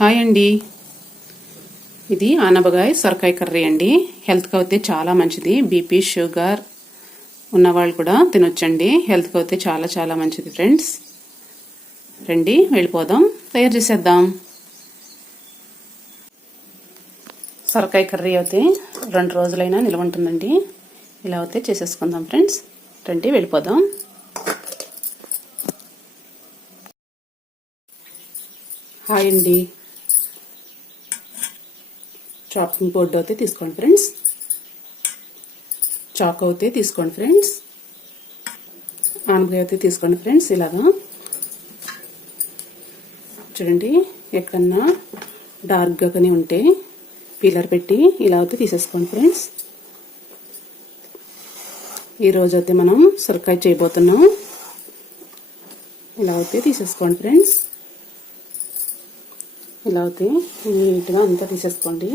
Hi అండి. ఇది ఆనపకాయ సొరకాయ కర్రీ అండి. హెల్త్కి అయితే చాలా మంచిది. బీపీ షుగర్ ఉన్నవాళ్ళు కూడా తినొచ్చండి. హెల్త్కి అయితే చాలా చాలా మంచిది ఫ్రెండ్స్. రండి వెళ్ళిపోదాం, తయారు చేసేద్దాం. సొరకాయ కర్రీ అయితే 2 రోజులైనా నిల్వ ఉంటుందండి. ఇలా అయితే చేసేసుకుందాం ఫ్రెండ్స్. రండి వెళ్ళిపోదాం. హాయ్ అండి. చాపింగ్ బోర్డు అయితే తీసుకోండి ఫ్రెండ్స్. చాకు అయితే తీసుకోండి ఫ్రెండ్స్. ఆనపకాయ అయితే తీసుకోండి ఫ్రెండ్స్. ఇలాగా చూడండి, ఎక్కడన్నా డార్క్గా కానీ ఉంటే పీలర్ పెట్టి ఇలా అయితే తీసేసుకోండి ఫ్రెండ్స్. ఈరోజు అయితే మనం సొరకాయ చేయబోతున్నాం. ఇలా అయితే తీసేసుకోండి ఫ్రెండ్స్. ఇలా అయితే నీట్గా అంతా తీసేసుకోండి.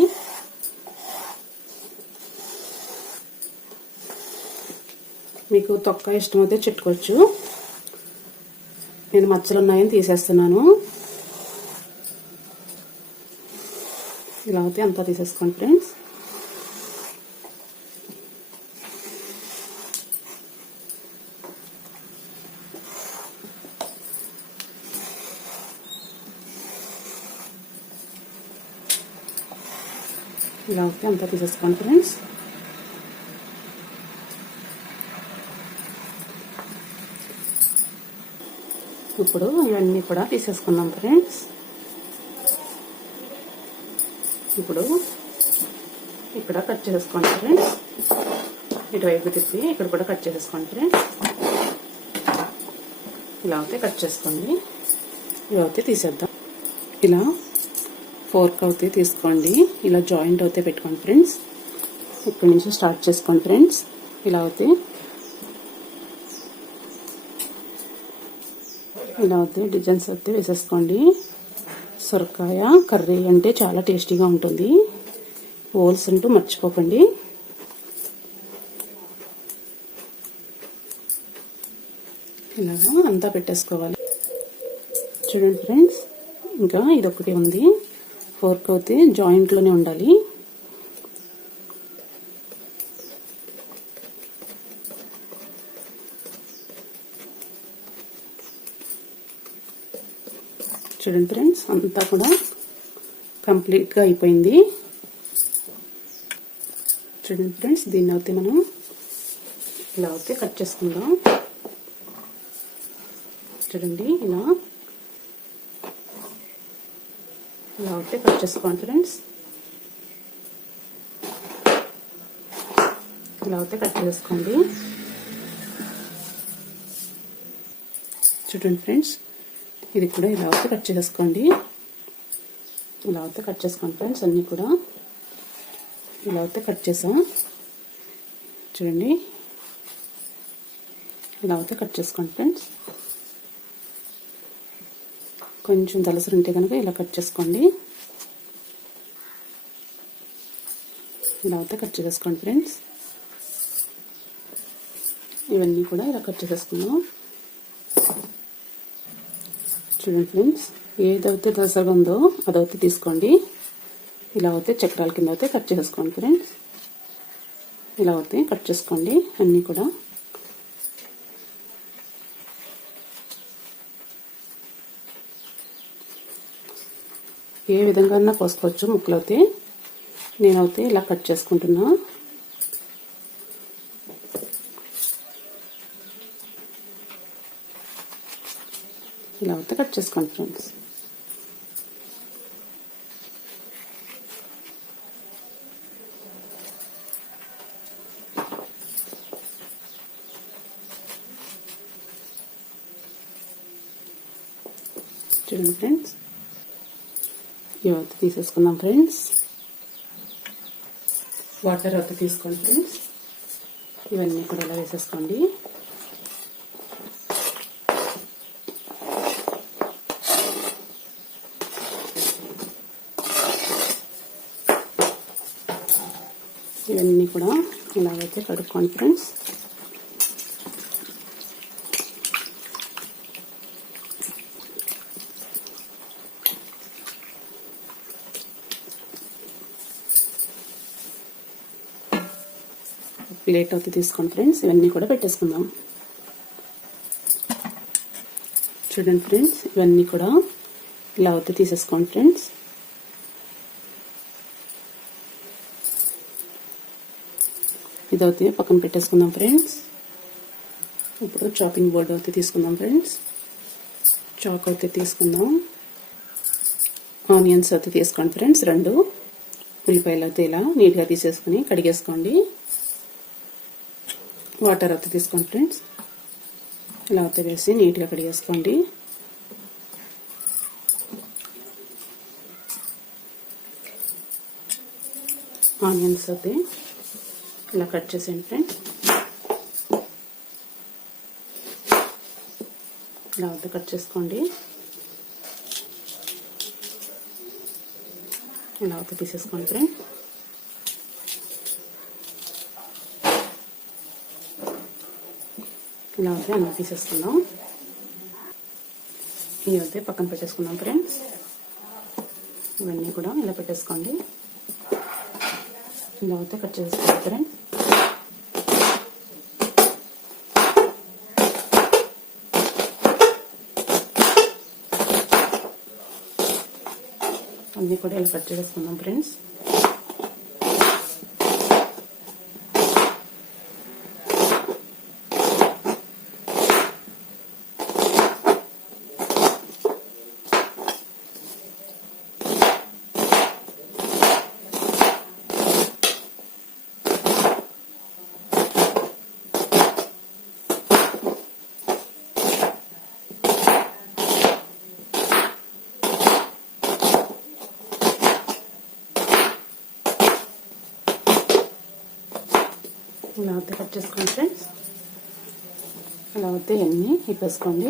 మీకు తొక్క ఇష్టమైతే చెట్టుకోవచ్చు. నేను మచ్చలు ఉన్నాయని తీసేస్తున్నాను. ఇలా అయితే అంతా తీసేసుకోండి ఫ్రెండ్స్. ఇలా అయితే అంతా తీసేసుకోండి ఫ్రెండ్స్. ఇప్పుడు ఇవన్నీ కూడా తీసేసుకున్నాం ఫ్రెండ్స్. ఇప్పుడు ఇక్కడ కట్ చేసుకోండి ఫ్రెండ్స్. ఇటువైపు తిప్పి ఇక్కడ కూడా కట్ చేసేసుకోండి ఫ్రెండ్స్. ఇలా అయితే కట్ చేసుకోండి. ఇలా అయితే తీసేద్దాం. ఇలా ఫోర్క్ అయితే తీసుకోండి. ఇలా జాయింట్ అయితే పెట్టుకోండి ఫ్రెండ్స్. ఇక్కడి నుంచి స్టార్ట్ చేసుకోండి ఫ్రెండ్స్. ఇలా అయితే డిజైన్స్ అయితే వేసేసుకోండి. సొరకాయ కర్రీ అంటే చాలా టేస్టీగా ఉంటుంది. హోల్స్ అంటూ మర్చిపోకండి. ఇలాగా అంతా పెట్టేసుకోవాలి. చూడండి ఫ్రెండ్స్, ఇంకా ఇదొకటి ఉంది. ఫోర్క్ అయితే జాయింట్లోనే ఉండాలి. చూడండి ఫ్రెండ్స్, అంతా కూడా కంప్లీట్గా అయిపోయింది. చూడండి ఫ్రెండ్స్, దీన్ని అయితే మనం ఇలా అయితే కట్ చేసుకుందాం. చూడండి, ఇలా అయితే కట్ చేసుకోండి ఫ్రెండ్స్. ఇలా అయితే కట్ చేసుకోండి. చూడండి ఫ్రెండ్స్, ఇది కూడా ఇలా అయితే కట్ చేసుకోండి. ఇలా అయితే కట్ చేసుకోండి ఫ్రెండ్స్. అన్నీ కూడా ఇలా అయితే కట్ చేసాం. చూడండి, ఇలా అయితే కట్ చేసుకోండి ఫ్రెండ్స్. కొంచెం దలసరి ఉంటే కనుక ఇలా కట్ చేసుకోండి. ఇలా అయితే కట్ చేసుకోండి ఫ్రెండ్స్. ఇవన్నీ కూడా ఇలా కట్ చేసేసుకున్నాం. చూడండి ఫ్రెండ్స్, ఏదైతే దలసరిగా ఉందో అదైతే తీసుకోండి. ఇలా అయితే చక్రాల కింద అయితే కట్ చేసుకోండి ఫ్రెండ్స్. ఇలా అయితే కట్ చేసుకోండి అన్నీ కూడా. ఏ విధంగా కోసుకోవచ్చు ముక్కలు అయితే. నేనైతే ఇలా కట్ చేసుకుంటున్నా. ఇలా అయితే కట్ చేసుకోండి ఫ్రెండ్స్. చూడండి ఫ్రెండ్స్, ఇవైతే తీసేసుకుందాం ఫ్రెండ్స్. వాటర్ అయితే తీసుకోండి ఫ్రెండ్స్. ఇవన్నీ కూడా ఇలా వేసేసుకోండి. ఇవన్నీ కూడా ఇలాగైతే కడుక్కోండి ఫ్రెండ్స్. ప్లేట్ అయితే తీసుకోండి ఫ్రెండ్స్. ఇవన్నీ కూడా పెట్టేసుకుందాం. చూడండి ఫ్రెండ్స్, ఇవన్నీ కూడా ఇలా అయితే తీసేసుకోండి ఫ్రెండ్స్. ఇదైతే పక్కన పెట్టేసుకుందాం ఫ్రెండ్స్. ఇప్పుడు చాపింగ్ బోర్డ్ అయితే తీసుకుందాం ఫ్రెండ్స్. చాక్ అయితే తీసుకుందాం. ఆనియన్స్ అయితే తీసుకోండి ఫ్రెండ్స్. 2 ఉల్లిపాయలు అయితే ఇలా నీట్గా తీసేసుకుని కడిగేసుకోండి. వాటర్ అయితే తీసుకోండి ఫ్రెండ్స్. ఇలా అయితే వేసి నీట్గా కడిగేసుకోండి. ఆనియన్స్ అయితే ఇలా కట్ చేసేయండి ఫ్రెండ్స్. ఇలా అయితే కట్ చేసుకోండి. ఇలా అయితే తీసేసుకోండి ఫ్రెండ్స్. ఇలా అయితే అన్నీ తీసేసుకుందాం. ఇవి అయితే పక్కన పెట్టేసుకుందాం ఫ్రెండ్స్. ఇవన్నీ కూడా ఇలా పెట్టేసుకోండి. ఇలా అయితే కట్ చేసుకోండి ఫ్రెండ్స్. అన్నీ కూడా ఇలా కట్ చేసుకుందాం ఫ్రెండ్స్. ఇలా అయితే కట్ చేసుకోండి ఫ్రెండ్స్. ఇలా అయితే ఎన్ని ఇప్పేసుకోండి.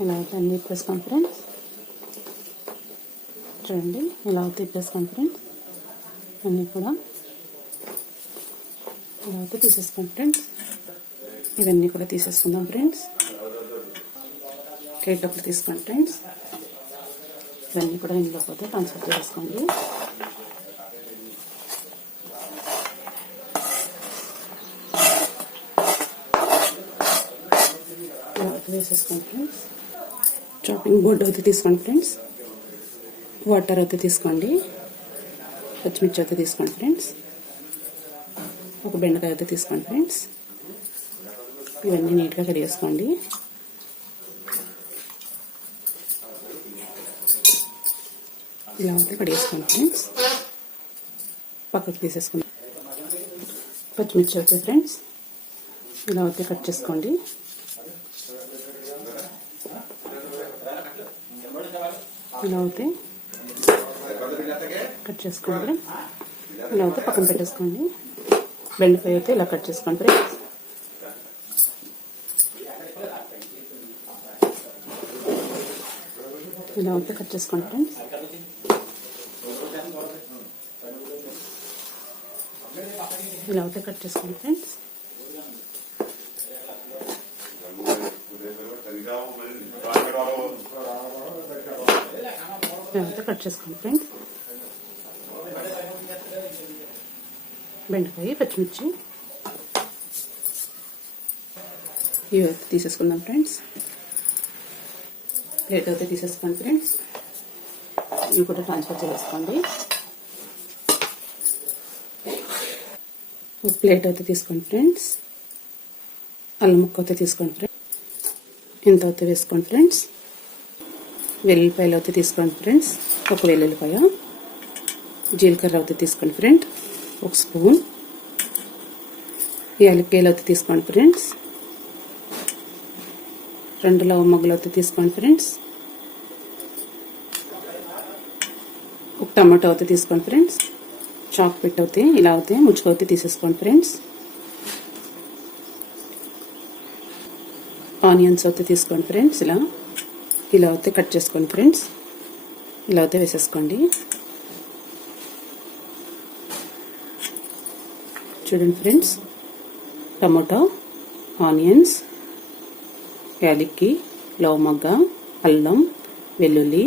ఇలా అయితే అన్ని ఇప్పేసుకోండి ఫ్రెండ్స్. చూడండి, ఇలా అయితే ఇప్పేసుకోండి ఫ్రెండ్స్. అన్నీ కూడా ఇలా అయితే తీసేసుకోండి ఫ్రెండ్స్. ఇవన్నీ కూడా తీసేసుకుందాం ఫ్రెండ్స్. ప్లేట్ ఒకటి తీసుకోండి ఫ్రెండ్స్. ఇవన్నీ కూడా ఇందులో పోతే ట్రాన్స్ఫర్ చేసుకోండి. వేసేసుకోండి ఫ్రెండ్స్. చాపింగ్ బోర్డ్ అయితే తీసుకోండి ఫ్రెండ్స్. వాటర్ అయితే తీసుకోండి. పచ్చిమిర్చి అయితే తీసుకోండి ఫ్రెండ్స్. ఒక బెండకాయ అయితే తీసుకోండి ఫ్రెండ్స్. ఇవన్నీ నీట్గా కడిగేసుకోండి. ఇలా అయితే కడిగేసుకోండి ఫ్రెండ్స్. పక్కకు తీసేసుకోండి. పచ్చిమిర్చి అయితే ఫ్రెండ్స్ ఇలా అయితే కట్ చేసుకోండి. ఇలా అయితే కట్ చేసుకోండి. ఇలా అయితే పక్కన పెట్టేసుకోండి. బెండకాయ అయితే ఇలా కట్ చేసుకోండి ఫ్రెండ్స్. ఇలా అయితే కట్ చేసుకోండి ఫ్రెండ్స్. ఇలా అయితే కట్ చేసుకోండి ఫ్రెండ్స్. ఇలా అయితే కట్ చేసుకోండి ఫ్రెండ్స్. బెండకాయ, పచ్చిమిర్చి ఇవి అయితే తీసేసుకుందాం ఫ్రెండ్స్. ప్లేట్ అయితే తీసేసుకోండి ఫ్రెండ్స్. ఇవి కూడా ట్రాన్స్ఫర్ చేసుకోండి. ప్లేట్ అయితే తీసుకోండి ఫ్రెండ్స్. అల్లం ముక్క అయితే తీసుకోండి ఫ్రెండ్స్. ఇంత అయితే వేసుకోండి ఫ్రెండ్స్. వెల్లుల్లిపాయలు అయితే తీసుకోండి ఫ్రెండ్స్. ఒక వెల్లుల్లిపాయ. జీలకర్ర అయితే తీసుకోండి ఫ్రెండ్, 1 స్పూన్. యాలక్కాయలు అయితే తీసుకోండి ఫ్రెండ్స్. 2 లవంగాలు అయితే తీసుకోండి ఫ్రెండ్స్. 1 టమాటో అయితే తీసుకోండి ఫ్రెండ్స్. చాక్ పెట్టి అయితే ఇలా అయితే ముచ్చుకు అయితే తీసేసుకోండి ఫ్రెండ్స్. ఆనియన్స్ అయితే తీసుకోండి ఫ్రెండ్స్. ఇలా అయితే కట్ చేసుకోండి ఫ్రెండ్స్. ఇలా అయితే వేసేసుకోండి. చూడండి ఫ్రెండ్స్, టమాటో, ఆనియన్స్, యాలక్కి, లవంగ, అల్లం, వెల్లుల్లి,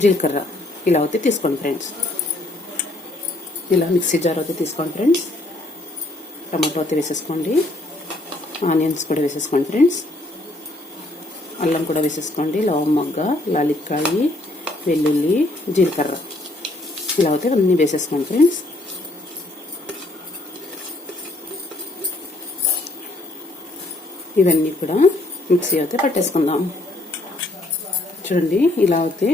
జీలకర్ర ఇలా అయితే తీసుకోండి ఫ్రెండ్స్. ఇలా మిక్సీ జార్ అయితే తీసుకోండి ఫ్రెండ్స్. టమాటో అయితే వేసేసుకోండి. ఆనియన్స్ కూడా వేసేసుకోండి ఫ్రెండ్స్. అల్లం కూడా వేసేసుకోండి. లవంగ, లాలిక్కాయ, వెల్లుల్లి, జీలకర్ర ఇలా అయితే అన్నీ వేసేసుకోండి ఫ్రెండ్స్. ఇవన్నీ కూడా మిక్సీ అయితే పట్టేసుకుందాం. చూడండి ఇలా అయితే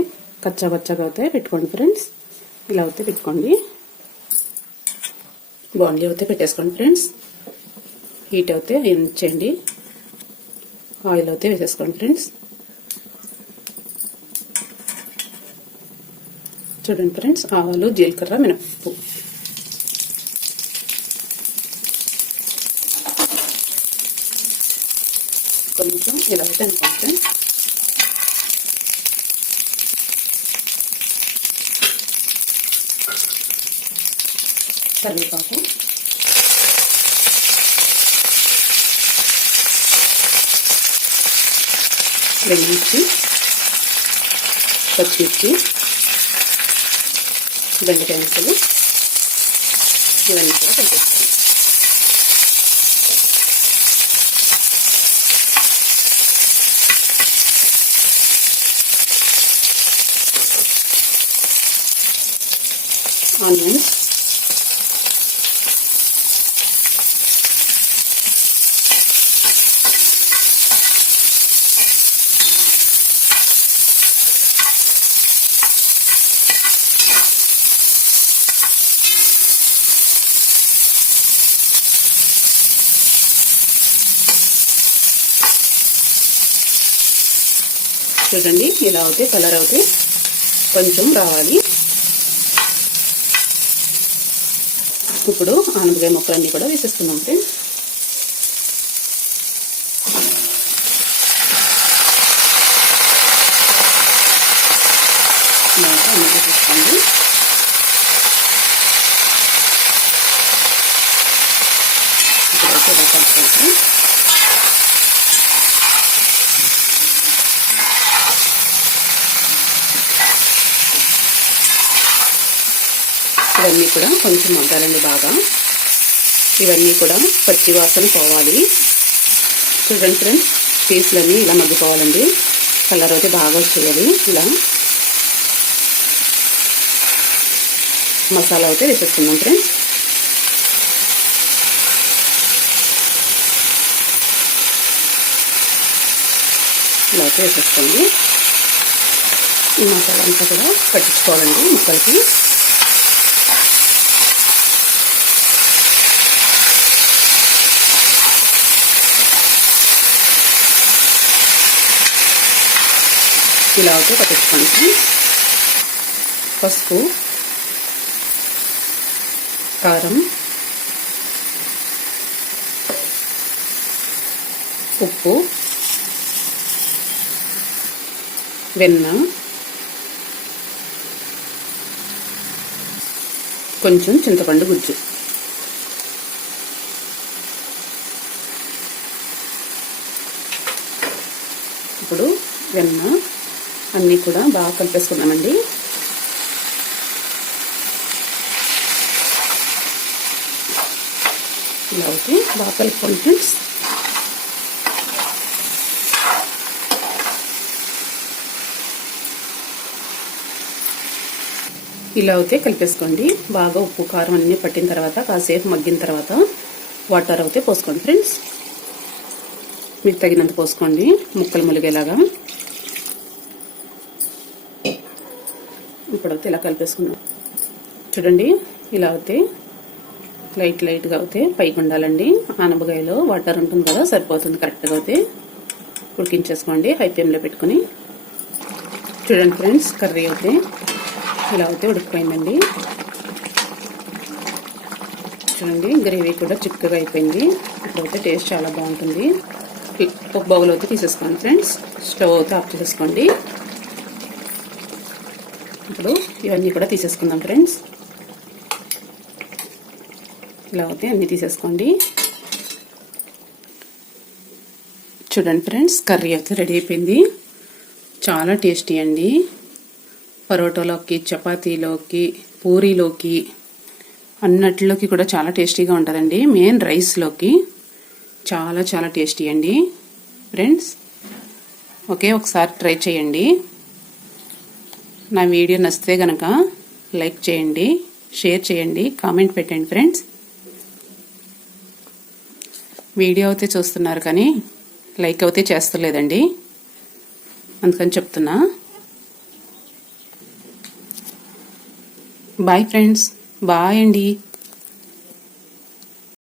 కచ్చాపచ్చాగా అయితే పెట్టుకోండి ఫ్రెండ్స్. ఇలా అయితే పెట్టుకోండి. బాండ్లీ అయితే పెట్టేసుకోండి ఫ్రెండ్స్. హీట్ అయితే చేయండి. ఆయిల్ అయితే వేసేసుకోండి ఫ్రెండ్స్. చూడండి ఫ్రెండ్స్, ఆవాలు, జీలకర్ర, మినపప్పు కొంచెం ఇలా అయితే అనుకోండి. కరివేపాకు, వెల్లుల్లి, పచ్చిమిర్చి, బెండకాయ ముక్కలు ఇవన్నీ కూడా కలిపేస్తాం. ఆనియన్స్, చూడండి ఇలా అవుతే కలర్ అవుతే కొంచెం రావాలి. ఇప్పుడు ఆనపకాయ ముక్కలన్నీ కూడా వేసేస్తున్నాం ఫ్రెండ్స్. అన్నీ వేసేసుకోండి. ఇప్పుడైతే ఇలా కలుపుకోండి. ఇవన్నీ కూడా కొంచెం మగ్గాలండి బాగా. ఇవన్నీ కూడా పచ్చి వాసన పోవాలి. చూడండి ఫ్రెండ్స్, పీసులన్నీ ఇలా మగ్గిపోవాలండి. కలర్ అయితే బాగా వచ్చేయాలి. ఇలా మసాలా అయితే వేసేసుకుందాం ఫ్రెండ్స్. ఇలా అయితే వేసేసుకోండి. ఈ మసాలా అంతా కూడా పట్టించుకోవాలండి ముక్కలకి. ఇలా అయితే పట్టించుకోండి. పసుపు, కారం, ఉప్పు, వెన్న, కొంచెం చింతపండు గుజ్జు. ఇప్పుడు వెన్న అన్నీ కూడా బాగా కలిపేసుకున్నామండి. ఇలా అయితే బాగా కలుపుకోండి ఫ్రెండ్స్. ఇలా అయితే కలిపేసుకోండి. బాగా ఉప్పు కారం అన్నీ పట్టిన తర్వాత కాసేపు మగ్గిన తర్వాత వాటర్ అయితే పోసుకోండి ఫ్రెండ్స్. మీకు తగినంత పోసుకోండి ముక్కలు ములిగేలాగా. ఇప్పుడైతే ఇలా కలిపేసుకున్నాం. చూడండి ఇలా అయితే లైట్గా అయితే పైకి ఉండాలండి. ఆనపకాయలో వాటర్ ఉంటుంది కదా, సరిపోతుంది కరెక్ట్గా అయితే. ఉడికించేసుకోండి హై ఫ్లేమ్లో పెట్టుకుని. చూడండి ఫ్రెండ్స్, కర్రీ అయితే ఇలా అయితే ఉడికిపోయిందండి. చూడండి గ్రేవీ కూడా చిక్కగా అయిపోయింది. ఇప్పుడైతే టేస్ట్ చాలా బాగుంటుంది. ఒక బౌల్ అయితే తీసేసుకోండి ఫ్రెండ్స్. స్టవ్ అయితే ఆఫ్ చేసేసుకోండి. ఇప్పుడు ఇవన్నీ కూడా తీసేసుకుందాం ఫ్రెండ్స్. ఇలా అయితే అన్నీ తీసేసుకోండి. చూడండి ఫ్రెండ్స్, కర్రీ అయితే రెడీ అయిపోయింది. చాలా టేస్టీ అండి. పరోటాలోకి, చపాతీలోకి, పూరీలోకి అన్నట్లోకి కూడా చాలా టేస్టీగా ఉంటుందండి. మెయిన్ రైస్లోకి చాలా చాలా టేస్టీ అండి ఫ్రెండ్స్. ఓకే, ఒకసారి ట్రై చేయండి. నా వీడియో నచ్చితే కనుక లైక్ చేయండి, షేర్ చేయండి, కామెంట్ పెట్టండి ఫ్రెండ్స్. వీడియో అయితే చూస్తున్నారు కానీ లైక్ అయితే చేస్తలేదండి, అందుకని చెప్తున్నా. బాయ్ ఫ్రెండ్స్, బాయ్ అండి.